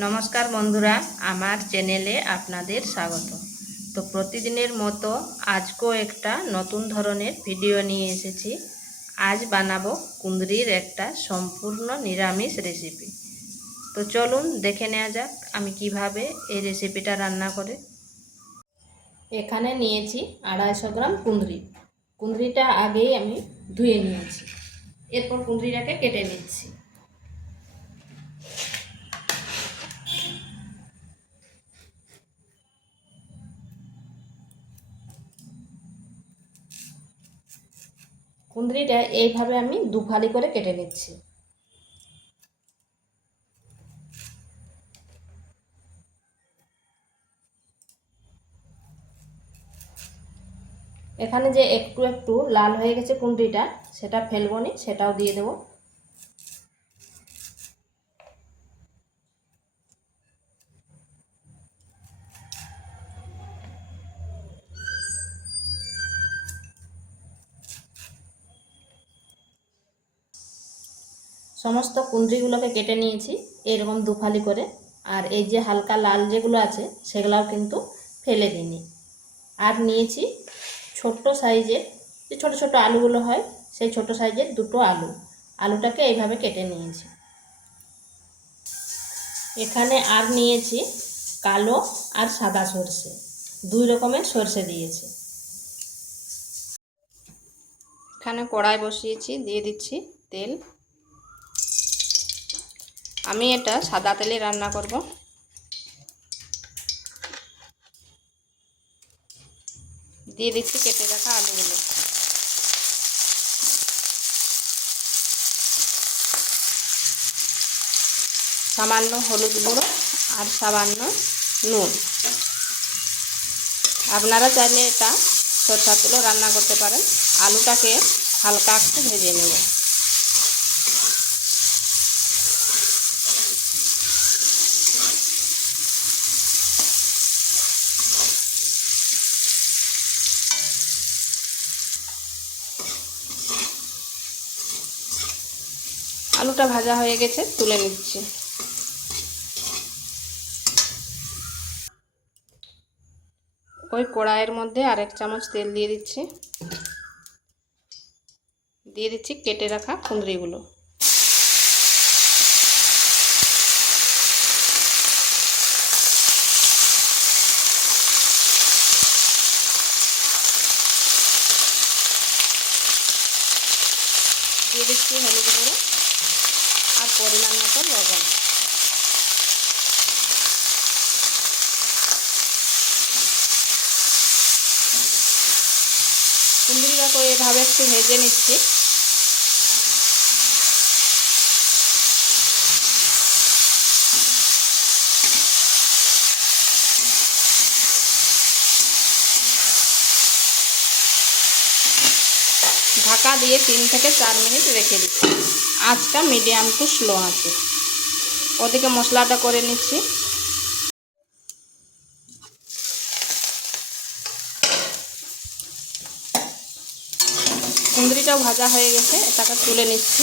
নমস্কার বন্ধুরা, আমার চ্যানেলে আপনাদের স্বাগত। তো প্রতিদিনের মতো আজকেও একটা নতুন ধরনের ভিডিও নিয়ে এসেছি। আজ বানাবো কুঁদরির একটা সম্পূর্ণ নিরামিষ রেসিপি। তো চলুন দেখে নেওয়া যাক আমি কিভাবে এই রেসিপিটা রান্না করে। এখানে নিয়েছি 250 গ্রাম কুঁদরি। কুঁদরিটা আগেই আমি ধুয়ে নিয়েছি, এরপর কুঁদরিটাকে কেটে নিচ্ছি। কুঁদরিটা এইভাবে আমি দুফালি করে কেটে নিচ্ছি। এখানে যে একটু একটু লাল হয়ে গেছে কুঁদরিটা, সেটা ফেলবো নি, সেটাও দিয়ে দেব। সমস্ত কুঁদরিগুলোকে কেটে নিয়েছি এরকম দুফালি করে। আর এই যে হালকা লাল যেগুলো আছে সেগুলোও কিন্তু ফেলে দিইনি। আর নিয়েছি ছোট্ট সাইজের, যে ছোট ছোট আলুগুলো হয় সেই ছোট সাইজের দুটো আলু। আলুটাকে এইভাবে কেটে নিয়েছি। এখানে আর নিয়েছি কালো আর সাদা সর্ষে, দুই রকমের সর্ষে দিয়েছি। এখানে কড়াই বসিয়েছি, দিয়ে দিচ্ছি তেল। আমি এটা সাদা তেলে রান্না করব। দিয়ে দিচ্ছি কেটে রাখা আলুগুলো। সামান্য হলুদ গুঁড়ো আর সামান্য নুন। আপনারা চাইলে এটা সরষের তেলেও রান্না করতে পারেন। আলুটাকে হালকা একটু ভেজে নেব। আলুটা ভাজা হয়ে গেছে, তুলে নিচ্ছি। ওই কড়াইয়ের মধ্যে আরেক চামচ তেল দিয়ে দিচ্ছি। দিয়ে দিচ্ছি কেটে রাখা কুঁদরিগুলো। দিয়ে দিচ্ছি হলুদ গুঁড়ো আর পরিমাণ মতো লবণ। কুঁদরিটাকে এভাবে একটু ভেজে নিচ্ছি। ঢাকা দিয়ে 3 থেকে 4 মিনিট রেখে দিচ্ছি। আঁচটা মিডিয়াম টু স্লো আছে। ওদিকে মশলাটা করে নিচ্ছি। কুঁদরিটাও ভাজা হয়ে গেছে, এটাকে তুলে নিচ্ছি।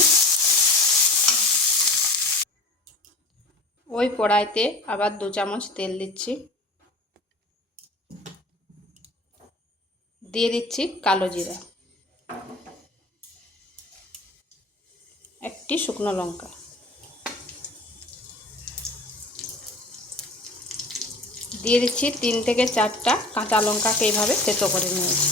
ওই কড়াইতে আবার 2 চামচ তেল দিচ্ছি। দিয়ে দিচ্ছি কালো জিরা, একটি শুকনো লঙ্কা, দিয়ে দিচ্ছি 3 থেকে 4টা কাঁচা লঙ্কাকে এইভাবে থেতো করে নিয়েছি।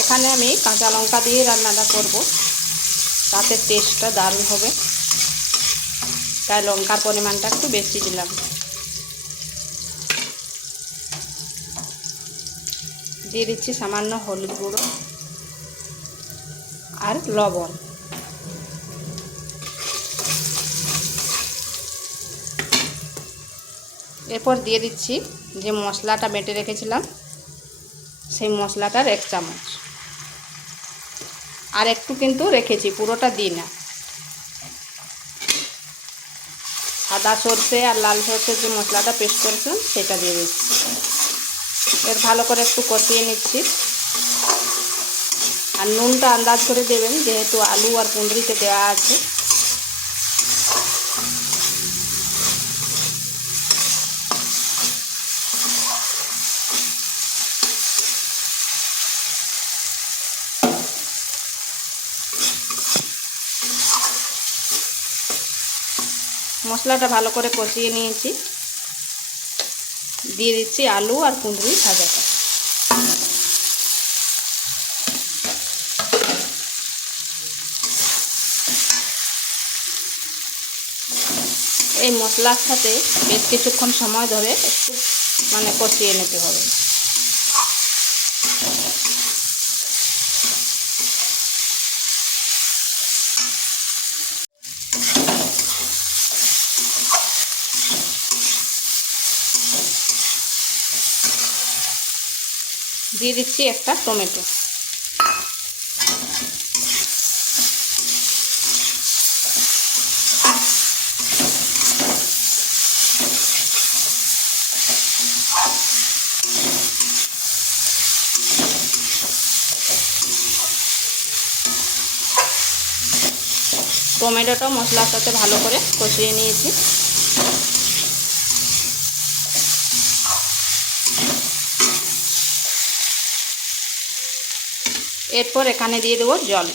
এখানে আমি কাঁচা লঙ্কা দিয়ে রান্নাটা করব, তাতে টেস্টটা দারুণ হবে, তাই লঙ্কার পরিমাণটা একটু বেশি দিলাম। দিয়ে দিচ্ছি সামান্য হলুদ গুঁড়ো আর লবণ। এরপর দিয়ে দিচ্ছি যে মশলাটা বেটে রেখেছিলাম সেই মশলাটার 1 চামচ। আর একটু কিন্তু রেখেছি, পুরোটা দিই না। সাদা সর্ষে আর লাল সর্ষের যে মশলাটা পেস্ট করেছিলাম সেটা দিয়ে দিচ্ছি। এর ভালো করে একটু কষিয়ে নিচ্ছি। আর নুনটা আন্দাজ করে দেবেন, যেহেতু আলু আর কুঁদরিতে দেওয়া আছে। মশলাটা ভালো করে কষিয়ে নিয়েছি। দিয়ে দিচ্ছি আলু আর কুঁদরি ভাজাটা। এই মশলার সাথে বেশ কিছুক্ষণ সময় ধরে একটু কষিয়ে নিতে হবে। দিয়ে দিচ্ছি একটা টমেটো। টমেটোটা মশলার সাথে ভালো করে কষিয়ে নিয়েছি। এরপর এখানে দিয়ে দেবো জল।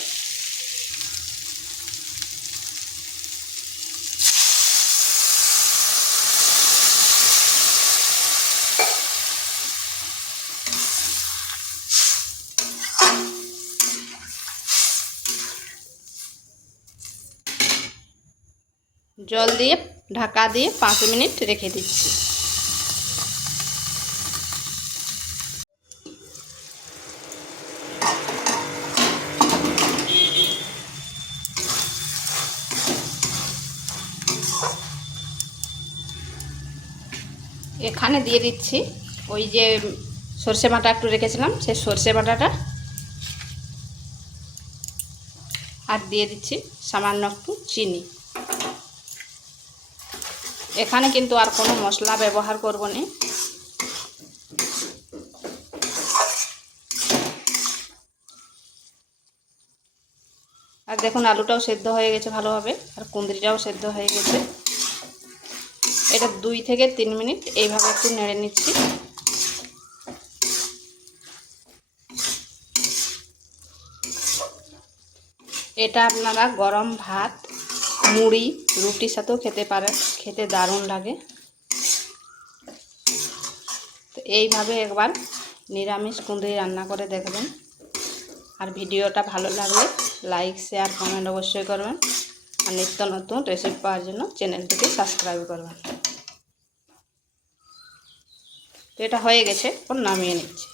জল দিয়ে ঢাকা দিয়ে 5 মিনিট রেখে দিচ্ছি। এখানে দিয়ে দিচ্ছি ওই যে সরষে বাটা একটু রেখেছিলাম, সেই সরষে বাটাটা। আর দিয়ে দিচ্ছি সামান্য একটু চিনি। এখানে কিন্তু আর কোনো মশলা ব্যবহার করব না। আর দেখুন আলুটাও সেদ্ধ হয়ে গেছে ভালোভাবে, আর কুঁদরিটাও সেদ্ধ হয়ে গেছে। এটা 2 থেকে 3 মিনিট এইভাবে একটু নেড়ে নিচ্ছি। এটা আপনারা গরম ভাত, মুড়ি, রুটির সাথেও খেতে পারেন, খেতে দারুণ লাগে। তো এইভাবে একবার নিরামিষ কুঁদরি রান্না করে দেখবেন। আর ভিডিওটা ভালো লাগলে লাইক, শেয়ার, কমেন্ট অবশ্যই করবেন। আর নিত্য নতুন রেসিপি পাওয়ার জন্য চ্যানেলটিকে সাবস্ক্রাইব করবেন। তো এটা হয়ে গেছে, নামিয়ে নিচ্ছি।